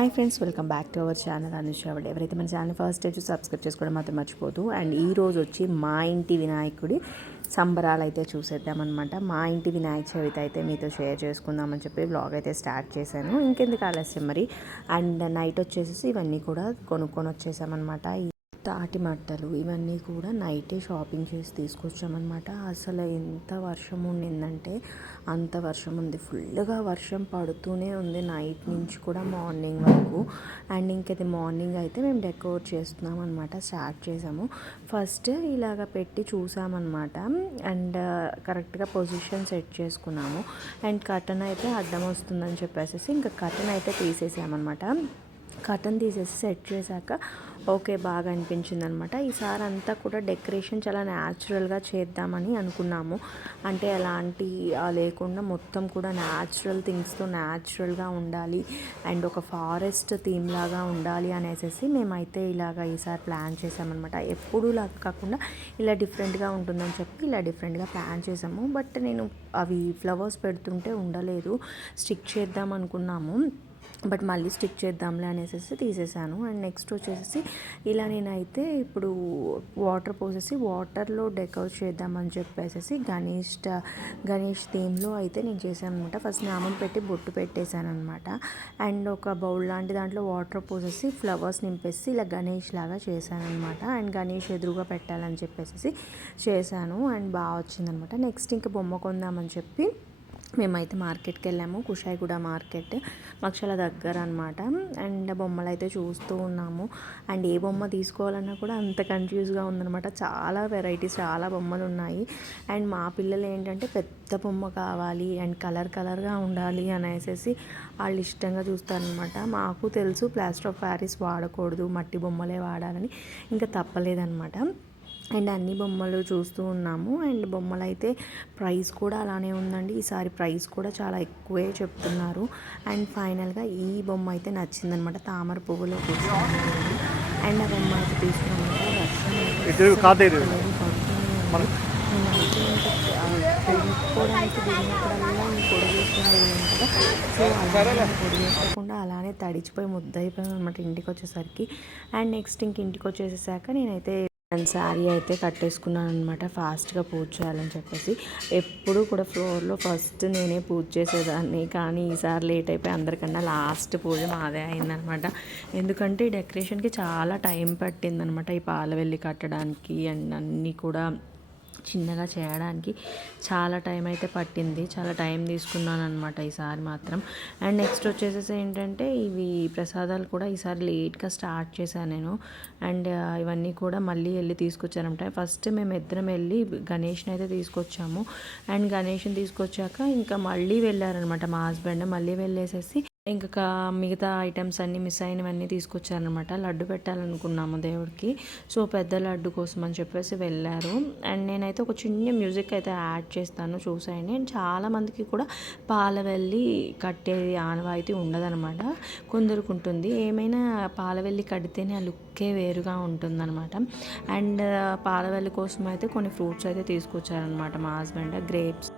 Hi friends welcome back to our channel Anusha అవడ్ ఎవరైతే మన channel first time subscribe చేసుకోవడం మాత్రం మర్చిపోదు అండ్ ఈ రోజు వచ్చి మా ఇంటి వినాయకుడి సంబరాలు అయితే చూసేద్దామన్నమాట. మా ఇంటి వినాయక చవితి అయితే మీతో షేర్ చేసుకుందామని చెప్పి బ్లాగ్ అయితే స్టార్ట్ చేశాను. ఇంకెందుకు ఆలస్యం మరి? అండ్ నైట్ వచ్చేసి ఇవన్నీ కూడా కొనుక్కొని వచ్చేసామన్నమాట. తాటి మట్టలు ఇవన్నీ కూడా నైటే షాపింగ్ చేసి తీసుకొచ్చామన్నమాట. అసలు ఎంత వర్షం ఉండిందంటే అంత వర్షం ఉంది. ఫుల్గా వర్షం పడుతూనే ఉంది నైట్ నుంచి కూడా మార్నింగ్ వరకు. అండ్ ఇంకది మార్నింగ్ అయితే మేము డెకరేట్ చేస్తున్నాం అనమాట స్టార్ట్ చేసాము. ఫస్ట్ ఇలాగ పెట్టి చూసామన్నమాట. అండ్ కరెక్ట్గా పొజిషన్ సెట్ చేసుకున్నాము. అండ్ కటన్ అయితే అడ్డం వస్తుందని చెప్పేసి ఇంకా కటన్ అయితే తీసేసామన్నమాట. కటన్ తీసేసి సెట్ చేశాక ఓకే బాగా అనిపించింది అనమాట ఈసారి అంతా కూడా డెకరేషన్ చాలా న్యాచురల్గా చేద్దామని అనుకున్నాము. అంటే ఎలాంటి లేకుండా మొత్తం కూడా న్యాచురల్ థింగ్స్తో న్యాచురల్గా ఉండాలి అండ్ ఒక ఫారెస్ట్ థీమ్ లాగా ఉండాలి అనేసి మేమైతే ఇలాగ ఈసారి ప్లాన్ చేసామన్నమాట ఎప్పుడూ లాగా కాకుండా ఇలా డిఫరెంట్గా ఉంటుందని చెప్పి ఇలా డిఫరెంట్గా ప్లాన్ చేసాము బట్ నేను అవి ఫ్లవర్స్ పెడుతుంటే ఉండలేదు. స్టిక్ చేద్దాం అనుకున్నాము బట్ మళ్ళీ స్టిక్ చేద్దాంలే అనేసి తీసేసాను. అండ్ నెక్స్ట్ వచ్చేసి ఇలా నేనైతే ఇప్పుడు వాటర్ పోసేసి వాటర్లో డెకరేట్ చేద్దామని చెప్పేసి గణేష్ గణేష్ థీమ్లో అయితే నేను చేశాను అనమాట ఫస్ట్ నామం పెట్టి బొట్టు పెట్టేశాను అనమాట అండ్ ఒక బౌల్ లాంటి దాంట్లో వాటర్ పోసేసి ఫ్లవర్స్ నింపేసి ఇలా గణేష్ లాగా చేశాను అనమాట అండ్ గణేష్ ఎదురుగా పెట్టాలని చెప్పేసి చేశాను. అండ్ బాగా వచ్చిందనమాట నెక్స్ట్ ఇంకా బొమ్మ కొందామని చెప్పి మేమైతే మార్కెట్కి వెళ్ళాము కుషాయిగూడ మార్కెట్ మాకు చాలా దగ్గర అనమాట అండ్ బొమ్మలు అయితే చూస్తూ ఉన్నాము. అండ్ ఏ బొమ్మ తీసుకోవాలన్నా కూడా అంత కన్ఫ్యూజ్గా ఉందనమాట చాలా వెరైటీస్ చాలా బొమ్మలు ఉన్నాయి. అండ్ మా పిల్లలు ఏంటంటే పెద్ద బొమ్మ కావాలి అండ్ కలర్ కలర్గా ఉండాలి అనేసి వాళ్ళు ఇష్టంగా చూస్తారనమాట మాకు తెలుసు ప్లాస్టర్ ఆఫ్ ప్యారిస్ వాడకూడదు మట్టి బొమ్మలే వాడాలని. ఇంకా తప్పలేదనమాట అండ్ అన్ని బొమ్మలు చూస్తూ ఉన్నాము. అండ్ బొమ్మలు అయితే ప్రైస్ కూడా అలానే ఉందండి. ఈసారి ప్రైస్ కూడా చాలా ఎక్కువే చెప్తున్నారు. అండ్ ఫైనల్గా ఈ బొమ్మ అయితే నచ్చిందనమాట. తామర పువ్వులో అండ్ ఆ బొమ్మ అయితే తీసుకున్నామంటే సో పొడి అలానే తడిచిపోయి ముద్దయిపోయాం అనమాట ఇంటికి వచ్చేసరికి అండ్ నెక్స్ట్ ఇంక ఇంటికి వచ్చేసాక నేనైతే అండ్ శారీ అయితే కట్టేసుకున్నాను అనమాట ఫాస్ట్గా పూజ చేయాలని చెప్పేసి. ఎప్పుడు కూడా ఫ్లోర్లో ఫస్ట్ నేనే పూజ చేసేదాన్ని. కానీ ఈసారి లేట్ అయిపోయి అందరికన్నా లాస్ట్ పూజ మాదే అయిందనమాట ఎందుకంటే డెకరేషన్కి చాలా టైం పట్టిందనమాట ఈ పాలవెల్లి కట్టడానికి. అండ్ అన్నీ కూడా చిన్నగా చేయడానికి చాలా టైం అయితే పట్టింది. చాలా టైం తీసుకున్నాను అనమాట ఈసారి మాత్రం. అండ్ నెక్స్ట్ వచ్చేసేసి ఏంటంటే ఇవి ప్రసాదాలు కూడా ఈసారి లేట్గా స్టార్ట్ చేశాను నేను. అండ్ uh, ఇవన్నీ కూడా మళ్ళీ వెళ్ళి తీసుకొచ్చానంట ఫస్ట్ మేము ఇద్దరం వెళ్ళి గణేష్ని అయితే తీసుకొచ్చాము. అండ్ గణేష్ని తీసుకొచ్చాక ఇంకా మళ్ళీ వెళ్ళారనమాట మా హస్బెండ్ మళ్ళీ వెళ్ళేసేసి ఇంకా మిగతా ఐటమ్స్ అన్నీ మిస్ అయినవన్నీ తీసుకొచ్చారనమాట లడ్డు పెట్టాలనుకున్నాము దేవుడికి. సో పెద్ద లడ్డు కోసం అని చెప్పేసి వెళ్ళారు. అండ్ నేనైతే ఒక చిన్న మ్యూజిక్ అయితే యాడ్ చేస్తాను చూసాయండి. అండ్ చాలామందికి కూడా పాల వెళ్ళి కట్టేది ఆనవాయితీ ఉండదనమాట కొందరికి ఉంటుంది. ఏమైనా పాలవెల్లి కడితేనే ఆ లుక్కే వేరుగా ఉంటుందన్నమాట. అండ్ పాలవెల్లి కోసం అయితే కొన్ని ఫ్రూట్స్ అయితే తీసుకొచ్చారనమాట మా హస్బెండ్ గ్రేప్స్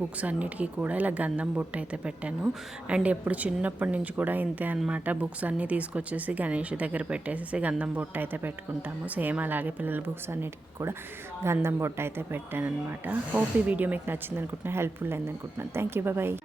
బుక్స్ అన్నిటికీ కూడా ఇలా గంధం బొట్టు అయితే పెట్టాను. అండ్ ఎప్పుడు చిన్నప్పటి నుంచి కూడా ఇంతే అనమాట బుక్స్ అన్నీ తీసుకొచ్చేసి గణేష్ దగ్గర పెట్టేసేసి గంధం బొట్టు అయితే పెట్టుకుంటాము. సేమ్ అలాగే పిల్లల బుక్స్ అన్నిటికీ కూడా గంధం బొట్టు అయితే పెట్టాను అనమాట హోప్ ఈ వీడియో మీకు నచ్చింది అనుకుంటున్నాను హెల్ప్ఫుల్ అయింది అనుకుంటున్నాను థ్యాంక్ యూ బాయ్.